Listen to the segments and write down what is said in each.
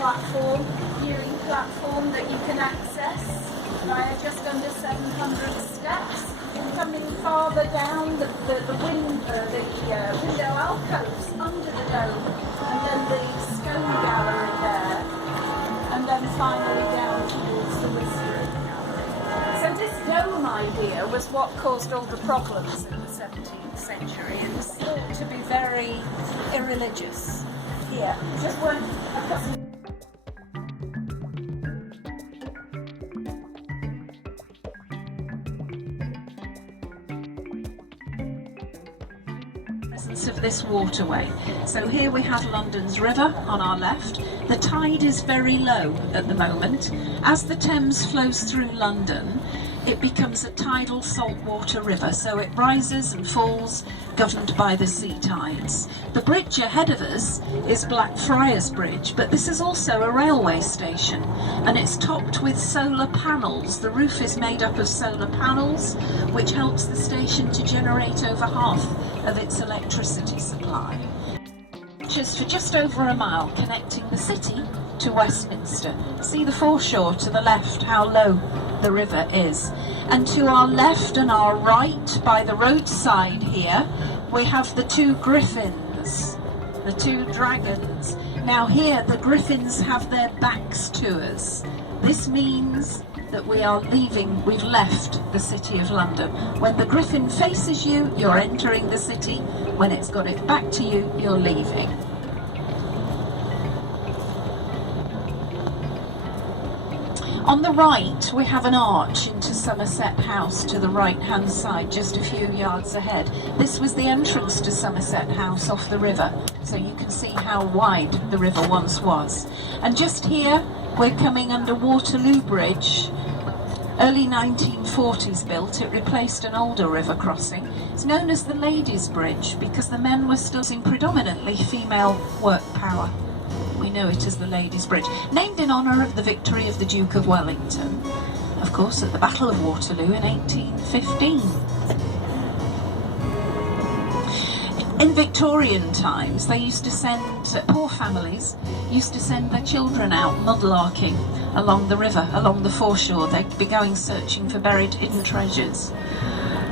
platform, viewing platform that you can access via just under 700 steps. Coming farther down, the window alcoves under the dome, and then the scone gallery there, and then finally down towards the whistling gallery. So this dome idea was what caused all the problems in the 17th century, and was thought to be very irreligious. Here, just one. Of this waterway. So here we have London's river on our left. The tide is very low at the moment. As the Thames flows through London, it becomes a tidal saltwater river, so it rises and falls, governed by the sea tides. The bridge ahead of us is Blackfriars Bridge, but this is also a railway station, and it's topped with solar panels. The roof is made up of solar panels, which helps the station to generate over half of its electricity supply. Just for just over a mile, connecting the city to Westminster. See the foreshore to the left, how low the river is. And to our left and our right, by the roadside here, we have the two griffins, the two dragons. Now here, the griffins have their backs to us. This means that we are leaving, we've left the City of London. When the griffin faces you, you're entering the city. When it's got its back to you, you're leaving. On the right, we have an arch into Somerset House to the right-hand side, just a few yards ahead. This was the entrance to Somerset House off the river, so you can see how wide the river once was. And just here, we're coming under Waterloo Bridge, early 1940s built. It replaced an older river crossing. It's known as the Ladies' Bridge because the men were still using predominantly female work power. We know it as the Ladies' Bridge, named in honour of the victory of the Duke of Wellington, of course, at the Battle of Waterloo in 1815. In Victorian times, they used to send, poor families used to send their children out mudlarking along the river, along the foreshore. They'd be going searching for buried hidden treasures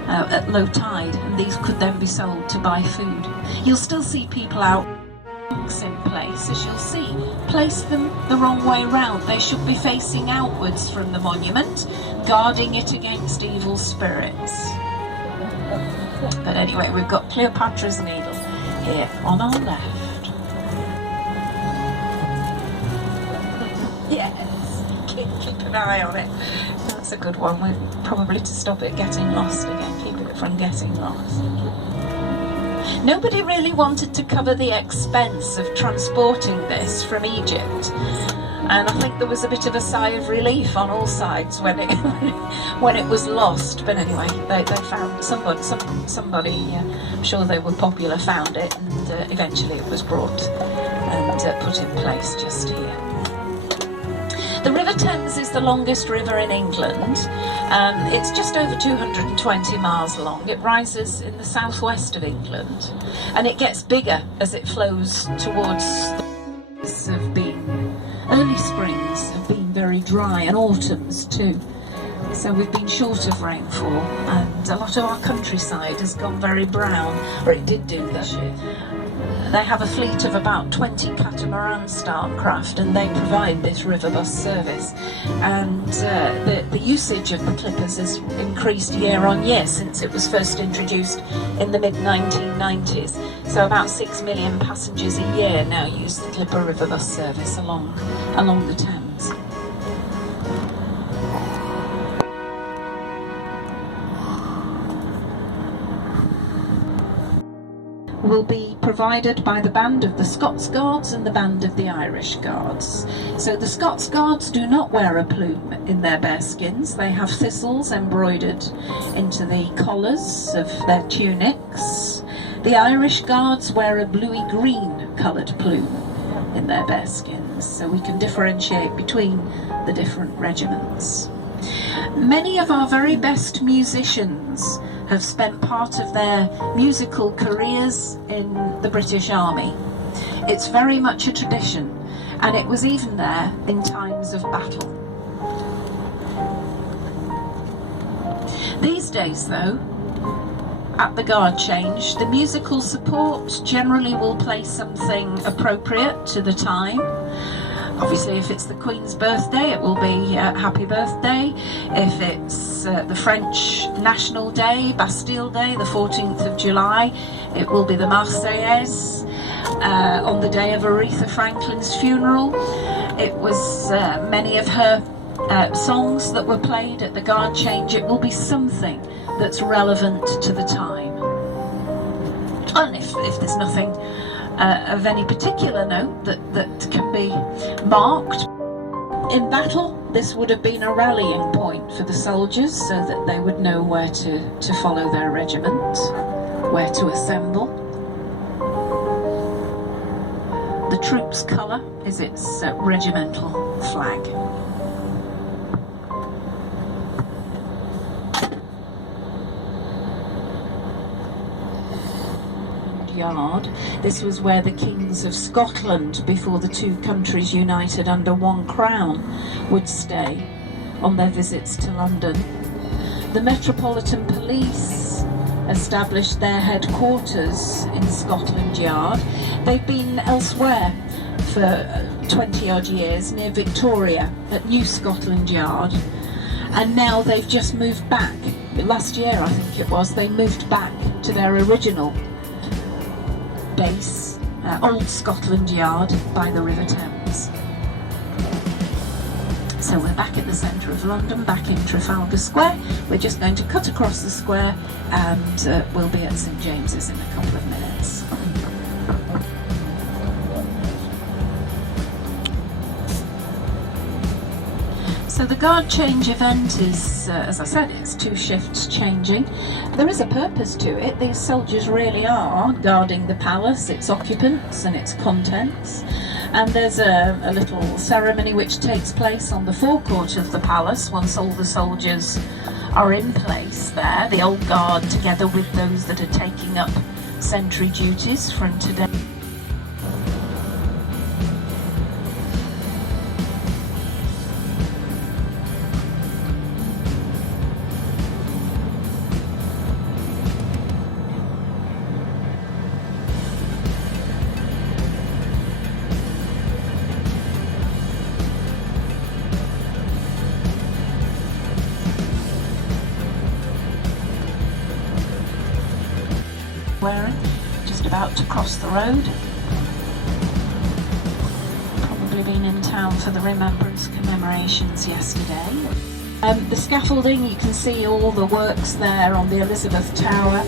at low tide, and these could then be sold to buy food. You'll still see people out in place, as you'll see. Place them the wrong way round. They should be facing outwards from the monument, guarding it against evil spirits. But anyway, we've got Cleopatra's Needle here on our left. Yes, keep an eye on it. That's a good one. We're probably to stop it getting lost again, keep it from getting lost. Nobody really wanted to cover the expense of transporting this from Egypt, and I think there was a bit of a sigh of relief on all sides when it was lost. But anyway, they found somebody, I'm sure they were popular, found it, and eventually it was brought and put in place just here. The River Thames is the longest river in England. It's just over 220 miles long. It rises in the southwest of England, and it gets bigger as it flows towards early springs have been very dry, and autumns too. So we've been short of rainfall, and a lot of our countryside has gone very brown, or it did do this year. They have a fleet of about 20 catamaran starcraft, and they provide this river bus service. And the usage of the clippers has increased year on year since it was first introduced in the mid-1990s. So about 6 million passengers a year now use the Clipper river bus service along the Thames. Will be provided by the band of the Scots Guards and the band of the Irish Guards. So the Scots Guards do not wear a plume in their bearskins. They have thistles embroidered into the collars of their tunics. The Irish Guards wear a bluey-green coloured plume in their bearskins, so we can differentiate between the different regiments. Many of our very best musicians have spent part of their musical careers in the British Army. It's very much a tradition, and it was even there in times of battle. These days, though, at the guard change, the musical support generally will play something appropriate to the time. Obviously, if it's the Queen's birthday, it will be Happy Birthday. If it's the French National Day, Bastille Day, the 14th of July, it will be the Marseillaise. On the day of Aretha Franklin's funeral, it was many of her songs that were played at the guard change. It will be something that's relevant to the time. And if there's nothing of any particular note that can be marked in battle, this would have been a rallying point for the soldiers so that they would know where to follow their regiment, where to assemble. The troop's colour is its regimental flag. Yard. This was where the kings of Scotland, before the two countries united under one crown, would stay on their visits to London. The Metropolitan Police established their headquarters in Scotland Yard. They've been elsewhere for 20 odd years, near Victoria at New Scotland Yard, and now they've just moved back. Last year, I think it was, they moved back to their original base, Old Scotland Yard by the River Thames. So we're back at the centre of London, back in Trafalgar Square. We're just going to cut across the square and we'll be at St James's in a couple of minutes. So the guard change event is, as I said, it's two shifts changing. There is a purpose to it. These soldiers really are guarding the palace, its occupants and its contents. And there's a little ceremony which takes place on the forecourt of the palace once all the soldiers are in place there, the old guard together with those that are taking up sentry duties from today. Just about to cross the road. Probably been in town for the Remembrance commemorations yesterday. The scaffolding, you can see all the works there on the Elizabeth Tower.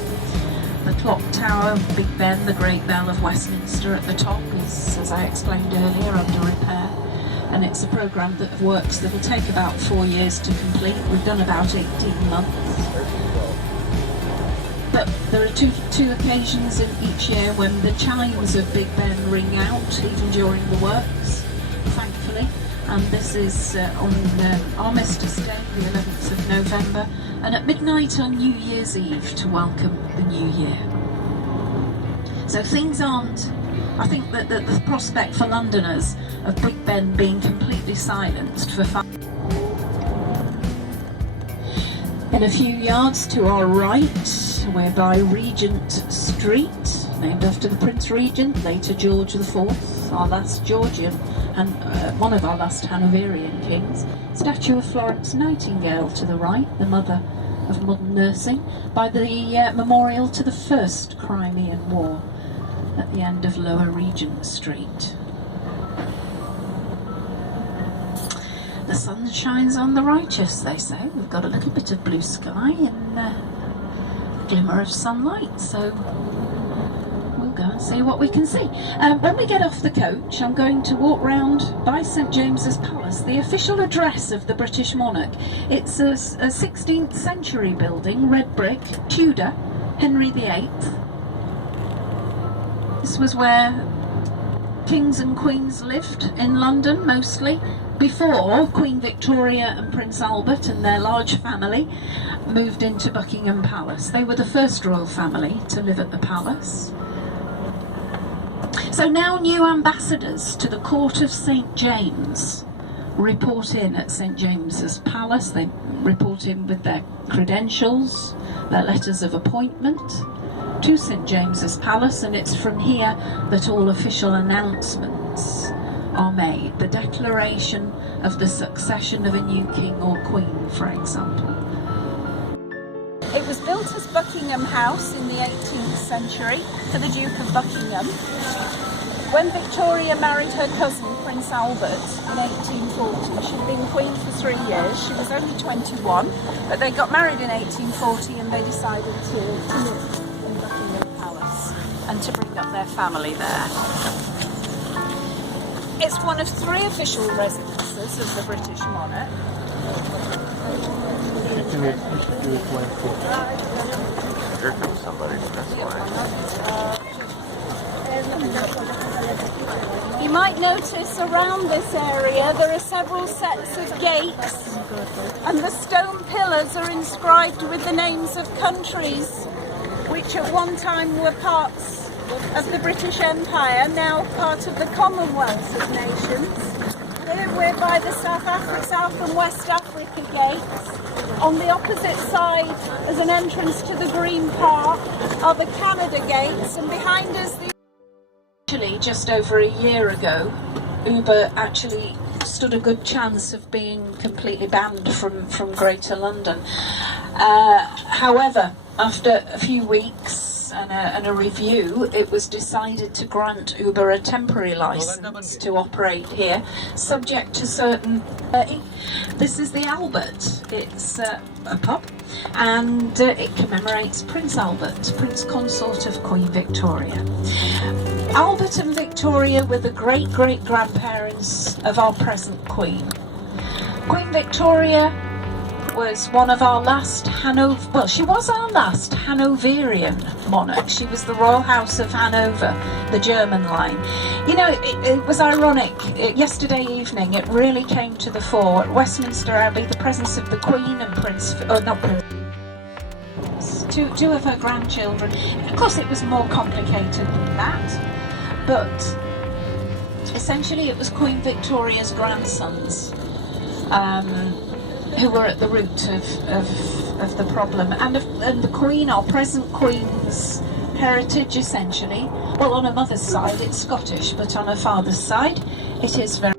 The clock tower, Big Ben, the Great Bell of Westminster at the top is, as I explained earlier, under repair. And it's a programme of works that will take about 4 years to complete. We've done about 18 months. But there are two occasions in each year when the chimes of Big Ben ring out, even during the works, thankfully. And this is on Armistice Day, the 11th of November, and at midnight on New Year's Eve to welcome the new year. So things aren't, I think that the prospect for Londoners of Big Ben being completely silenced for 5. In a few yards to our right, we're by Regent Street, named after the Prince Regent, later George IV, our last Georgian and one of our last Hanoverian kings. Statue of Florence Nightingale to the right, the mother of modern nursing, by the memorial to the First Crimean War at the end of Lower Regent Street. The sun shines on the righteous, they say. We've got a little bit of blue sky and a glimmer of sunlight, so we'll go and see what we can see. When we get off the coach, I'm going to walk round by St James's Palace, the official address of the British monarch. It's a 16th century building, red brick, Tudor, Henry VIII. This was where kings and queens lived in London mostly, before Queen Victoria and Prince Albert and their large family moved into Buckingham Palace. They were the first royal family to live at the palace. So now new ambassadors to the court of St James report in at St James's Palace. They report in with their credentials, their letters of appointment to St James's Palace, and it's from here that all official announcements are made. The declaration of the succession of a new king or queen, for example. It was built as Buckingham House in the 18th century for the Duke of Buckingham. When Victoria married her cousin, Prince Albert, in 1840, she'd been queen for 3 years. She was only 21, but they got married in 1840 and they decided to live in Buckingham Palace and to bring up their family there. It's one of 3 official residences of the British monarch. Here comes somebody from this way. You might notice around this area there are several sets of gates, and the stone pillars are inscribed with the names of countries which at one time were parts of the British Empire, now part of the Commonwealth of Nations. Here we're by the South and West Africa gates. On the opposite side, as an entrance to the Green Park, are the Canada gates, and behind us Actually, just over a year ago, Uber actually stood a good chance of being completely banned from Greater London. However, after a few weeks and a review, it was decided to grant Uber a temporary licence to operate here, subject to certain... This is the Albert. It's a pub, and it commemorates Prince Albert, Prince Consort of Queen Victoria. Albert and Victoria were the great-great-grandparents of our present Queen. Queen Victoria was one of our last she was our last Hanoverian monarch. She was the Royal House of Hanover, the German line. You know, it was ironic. Yesterday evening, it really came to the fore at Westminster Abbey, the presence of the Queen and two of her grandchildren. Of course, it was more complicated than that, but essentially it was Queen Victoria's grandsons who were at the root of the problem, and the Queen, our present Queen's heritage, essentially. Well, on her mother's side it's Scottish, but on her father's side it is very